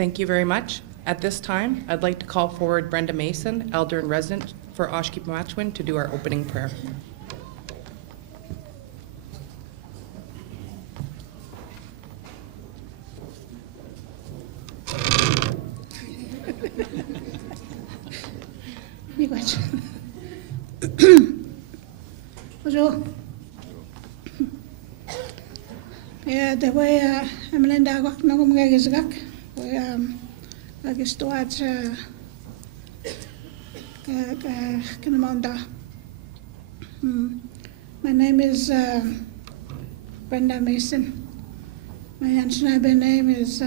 Thank you very much. At this time, I'd like to call forward Brenda Mason, Elder and Resident for Oshki to do our opening prayer. Bonjour. Yeah, the way I'm in the work, no one is back. I guess to watch Kanamanda. My name is Brenda Mason. My Nishnawbe name is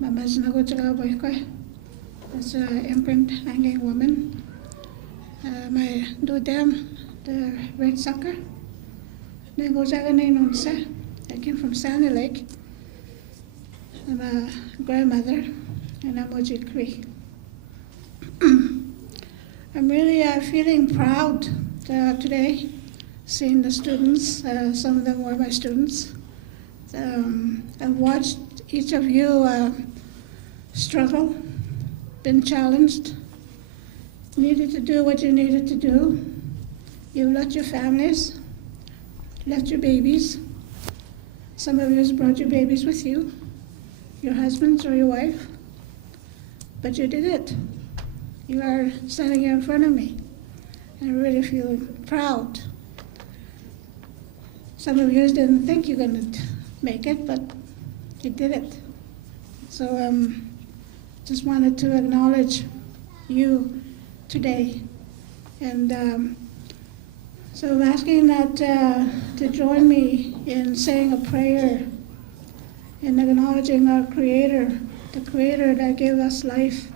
Mama's Nagotra Boyko. It's an imprint hanging woman. My dodam, the red sucker. They go Zaganay. I came from Sandy Lake. I'm a grandmother, and I'm Oshki Cree. I'm really feeling proud today, seeing the students. Some of them were my students. I've watched each of you struggle, been challenged, needed to do what you needed to do. You've left your families, left your babies. Some of you brought your babies with you, your husbands or your wife, but you did it. You are standing here in front of me, and I really feel proud. Some of you didn't think you're going to make it, but you did it. So just wanted to acknowledge you today. And so I'm asking that to join me in saying a prayer and acknowledging our Creator, the Creator that gave us life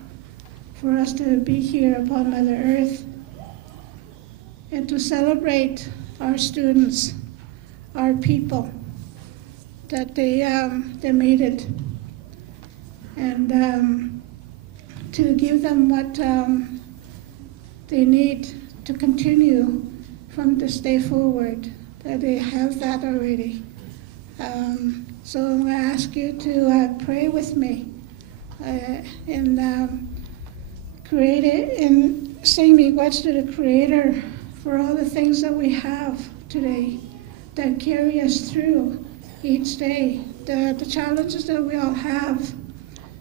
for us to be here upon Mother Earth, and to celebrate our students, our people, that they made it, and to give them what they need to continue from this day forward, that they have that already. So I'm going to ask you to pray with me and create it and sing regrets to the Creator for all the things that we have today that carry us through each day, the challenges that we all have,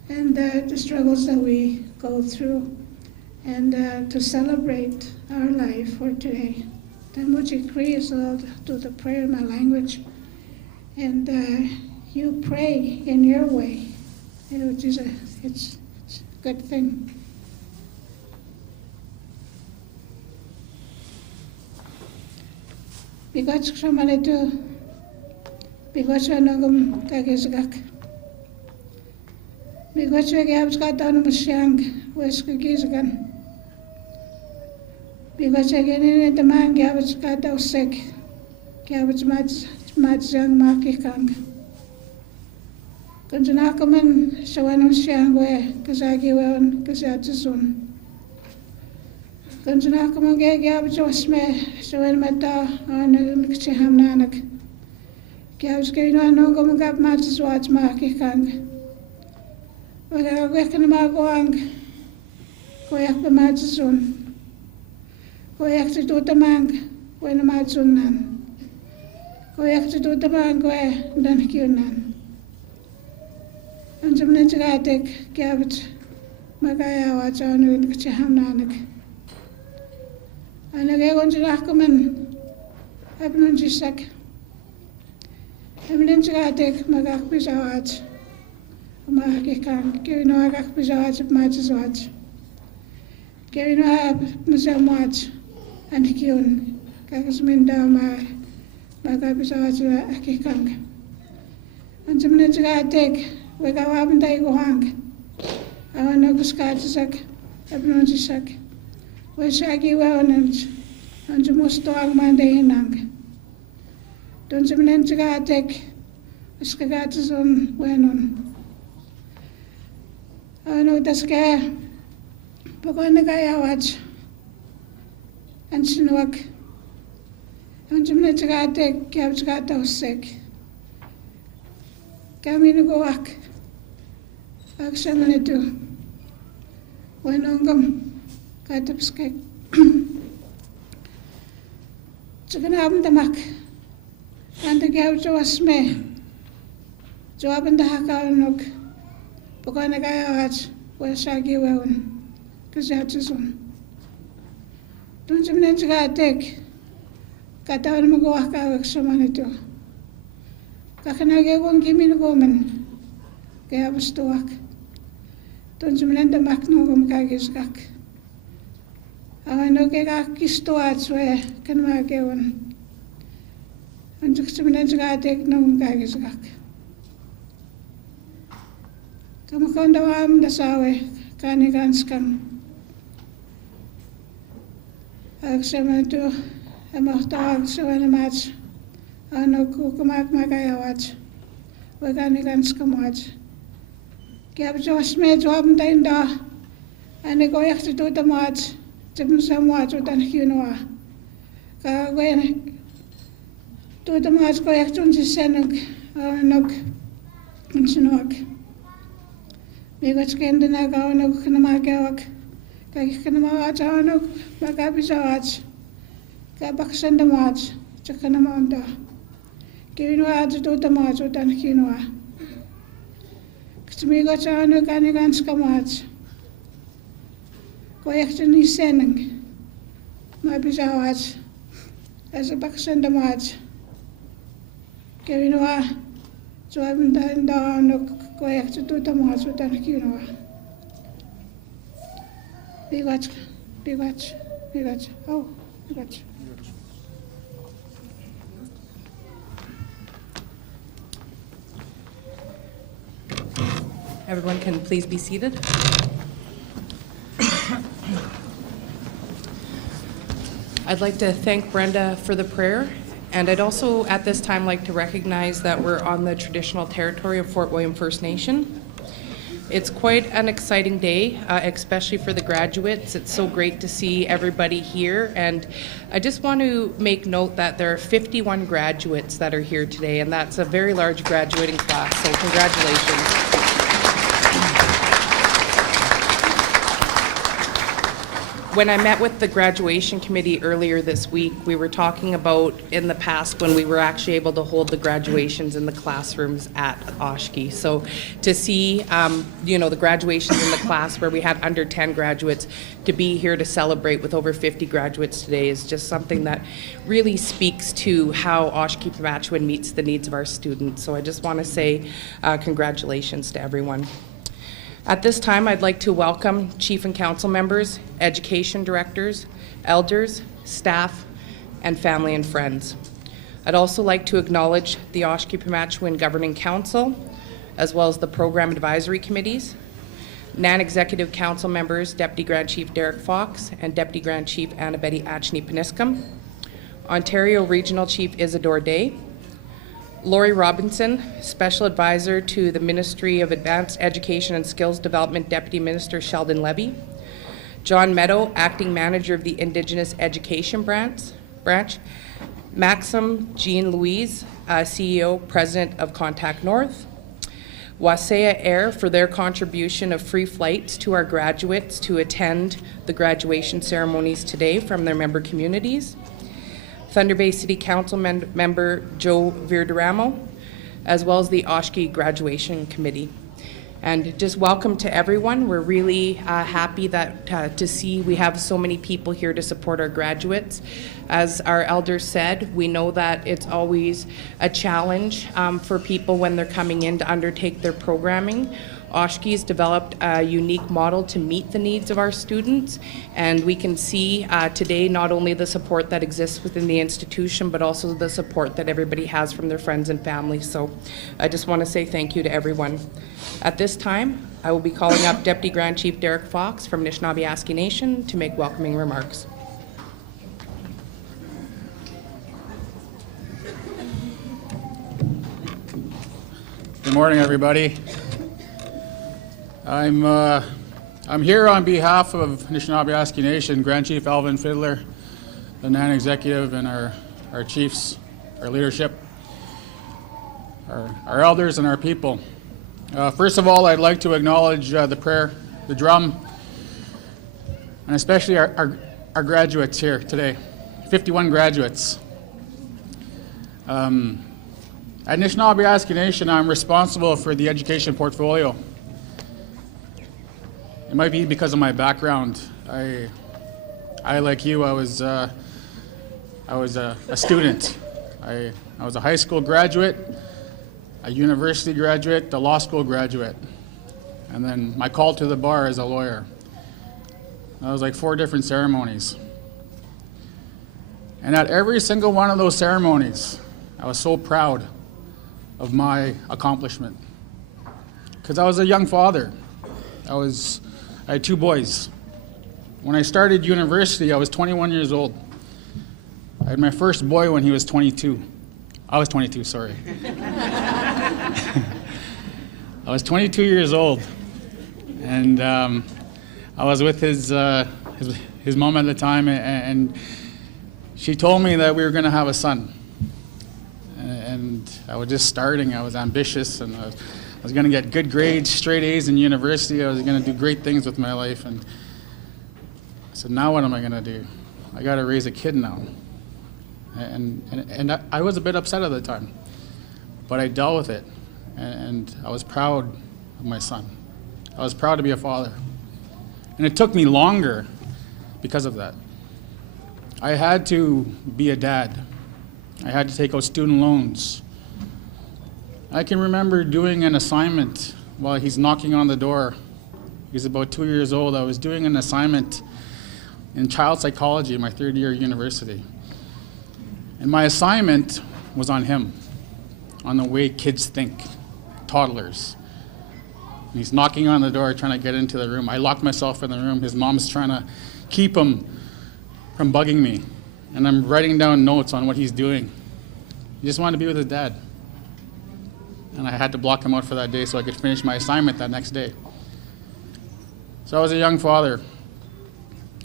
and the struggles that we go through, and to celebrate our life for today. Then Oshki Cree, so I'll do the prayer in my language, and you pray in your way, which is it's a good thing. Because somebody to because I know them Tagizgak. Because I have got down a shang, West Gizgan. Because I get in the man Gabbage got out sick. Gabbage mad young Marky Kang. Kunjanakaman, so I know shang where, because I give on, because that's a son. Kunjanakaman gay Gabbage was me, so I met on the Mixiham Nanak. Gabbage getting on no go and got matches watch Marky Kang. We got a reckon about going, go up the matches on. Go to do the man when the Matsunan. Go to do the man where Dankunan. And some Ninjagatic Gabbage Magaya watch on with Chaham Nanak. And I go on to Rakaman, Abnunjisak. I'm Ninjagatic Magak Bizawatch. Marky Kang, giving no Agak Bizawatch of Matches watch. Giving no Museum watch. And Kyun, Kakasminda, my Gabisawas, Akikang. And some minutes I take, we go up and they go hang. I want no Guskatzak, Abnunjisak. We shaggy wellness, and you must dog Monday in Nang. Don't some minutes I take, Skagatas on Wenon. I know the scare, but when the guy I watch. And Chinook, and Jimnachagate, Gabsgato sick. Gamina go back. Aksamanitu. Wanongam katapskek. Tsakanam damak. Antagaw wasme. Jawaban dahakawanok. Pukanagayawat. Wasagi wawan. Kazatizun. Tunjum nenjagatek. Katawan magawa ka aksamanitu. Kakanagawang giminugoman. Kaya bastuak. Tunjum nendamak nogum kagisgak. Awan oke kakistuat swe kanmagawan. Anjuk semenenjagatek nogum kagisgak. Kamakondawam dasawe kaniganskam. Aksamanitu amahtaag sawanamats. Ano kukumak magayawat. Waganiganskam wats. Kaya Diyos may jawab tayo da. Ano ko yak sa tuta mats. Sabon sa mats o tan kinuha. Kaya ko yan. Tuta mats ko yak tun si senog. Nog. Sinuwag. Migot ka hindi nagawa nog kanamagawag. Kaya kanamawats ako nog. Magabisawats. Kaya baksan da mats. Tsaka naman da. Kinuha sa tuta mats o tan kinuha. Migo sa ano kanigans kamats. Koyak sa nisenang. Mabisawats. Asa baksan damats. Kinuha. So I'm done down koyak sa tutamats o tan kinuha. Bigots. Oh, bigots. Everyone can please be seated. I'd like to thank Brenda for the prayer, and I'd also at this time like to recognize that we're on the traditional territory of Fort William First Nation. It's quite an exciting day, especially for the graduates. It's so great to see everybody here, and I just want to make note that there are 51 graduates that are here today, and that's a very large graduating class, so congratulations. When I met with the graduation committee earlier this week, we were talking about in the past when we were actually able to hold the graduations in the classrooms at Oshki. So to see, the graduations in the class where we had under 10 graduates, to be here to celebrate with over 50 graduates today is just something that really speaks to how Achneepineskum meets the needs of our students. So I just want to say congratulations to everyone. At this time, I'd like to welcome Chief and Council members, education directors, elders, staff, and family and friends. I'd also like to acknowledge the Achneepineskum Governing Council, as well as the Program Advisory Committees, non-executive council members, Deputy Grand Chief Derek Fox and Deputy Grand Chief Annabette Achneepineskum, Ontario Regional Chief Isadore Day, Lori Robinson, Special Advisor to the Ministry of Advanced Education and Skills Development Deputy Minister Sheldon Levy, John Meadow, Acting Manager of the Indigenous Education Branch, Maxim Jean-Louise, CEO, President of Contact North, Wasaya Air for their contribution of free flights to our graduates to attend the graduation ceremonies today from their member communities, Thunder Bay City Council member Joe Verderamo, as well as the Oshki Graduation Committee. And just welcome to everyone. We're really happy that to see we have so many people here to support our graduates. As our elders said, we know that it's always a challenge for people when they're coming in to undertake their programming. Oshki's developed a unique model to meet the needs of our students, and we can see today not only the support that exists within the institution, but also the support that everybody has from their friends and family. So I just want to say thank you to everyone. At this time, I will be calling up Deputy Grand Chief Derek Fox from Nishnawbe-Aski Nation to make welcoming remarks. Good morning, everybody. I'm here on behalf of Nishnawbe-Aski Nation, Grand Chief Alvin Fiddler, the non-executive, and our chiefs, our leadership, our elders, and our people. First of all, I'd like to acknowledge the prayer, the drum, and especially our graduates here today, 51 graduates. At Nishnawbe-Aski Nation, I'm responsible for the education portfolio. It might be because of my background. I like you, I was a student. I was a high school graduate, a university graduate, a law school graduate, and then my call to the bar as a lawyer. That was like 4 different ceremonies. And at every single one of those ceremonies, I was so proud of my accomplishment. Because I was a young father. I had 2 boys. When I started university, I was 21 years old. I had my first boy when he was 22. I was 22, sorry. I was 22 years old, and I was with his mom at the time, and she told me that we were going to have a son. And I was just starting. I was ambitious, and I was going to get good grades, straight A's in university. I was going to do great things with my life, and I said, now what am I going to do? I got to raise a kid now. And I was a bit upset at the time, but I dealt with it, and I was proud of my son. I was proud to be a father. And it took me longer because of that. I had to be a dad. I had to take out student loans. I can remember doing an assignment while he's knocking on the door. He's about 2 years old. I was doing an assignment in child psychology in my 3rd year at university. And my assignment was on him, on the way kids think, toddlers. And he's knocking on the door, trying to get into the room. I locked myself in the room. His mom's trying to keep him from bugging me. And I'm writing down notes on what he's doing. He just wanted to be with his dad. And I had to block him out for that day so I could finish my assignment that next day. So I was a young father.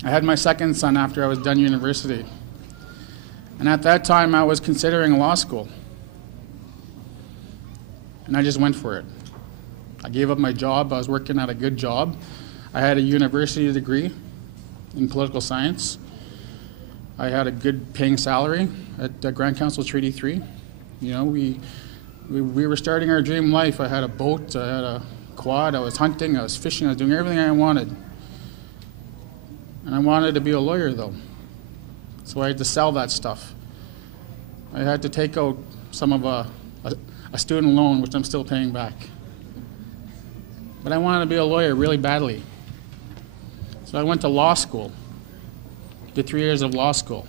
I had my 2nd son after I was done university. And at that time, I was considering law school. And I just went for it. I gave up my job. I was working at a good job. I had a university degree in political science. I had a good paying salary at Grand Council Treaty 3. You know, we were starting our dream life. I had a boat, I had a quad, I was hunting, I was fishing, I was doing everything I wanted. And I wanted to be a lawyer, though. So I had to sell that stuff. I had to take out some of a student loan, which I'm still paying back. But I wanted to be a lawyer really badly. So I went to law school, did 3 years of law school,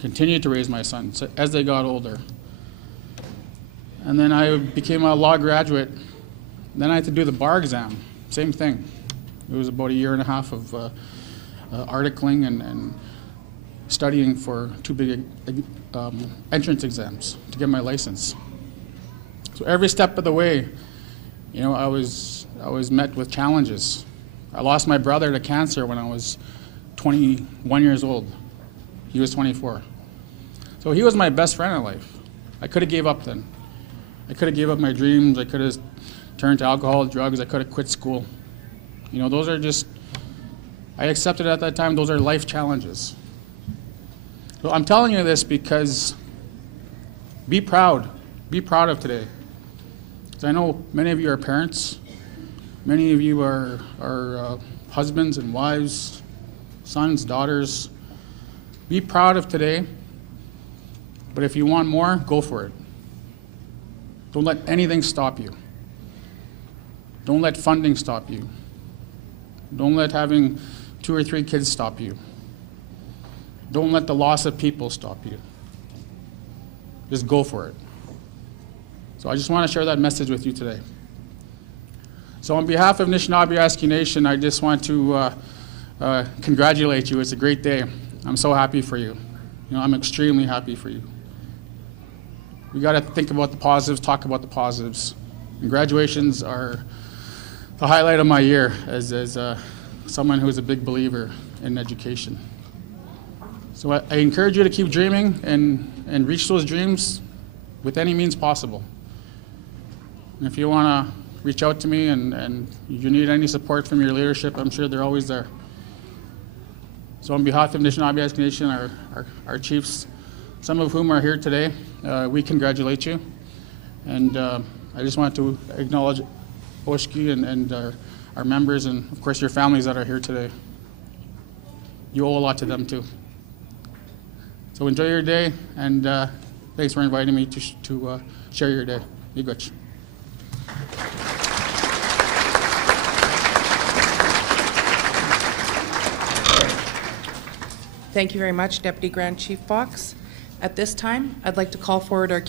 continued to raise my sons as they got older. And then I became a law graduate. Then I had to do the bar exam, same thing. It was about 1.5 years of articling and studying for 2 big entrance exams to get my license. So every step of the way, you know, I was met with challenges. I lost my brother to cancer when I was 21 years old. He was 24. So he was my best friend in life. I could have gave up then. I could have gave up my dreams. I could have turned to alcohol, drugs. I could have quit school. You know, those are just, I accepted at that time, those are life challenges. So I'm telling you this because be proud of today. Because I know many of you are parents, many of you are husbands and wives, sons, daughters. Be proud of today, but if you want more, go for it. Don't let anything stop you. Don't let funding stop you. Don't let having 2 or 3 kids stop you. Don't let the loss of people stop you. Just go for it. So I just want to share that message with you today. So on behalf of Nishnawbe-Aski Nation, I just want to congratulate you. It's a great day. I'm so happy for you. You know, I'm extremely happy for you. We got to think about the positives, talk about the positives. And graduations are the highlight of my year as someone who is a big believer in education. So I encourage you to keep dreaming and reach those dreams with any means possible. And if you want to reach out to me and you need any support from your leadership, I'm sure they're always there. So on behalf of Nishnawbe-Aski Nation, our chiefs, some of whom are here today, we congratulate you. And I just want to acknowledge Oshki and our members and, of course, your families that are here today. You owe a lot to them, too. So enjoy your day, and thanks for inviting me to share your day. Igach. Thank you very much, Deputy Grand Chief Fox. At this time, I'd like to call forward our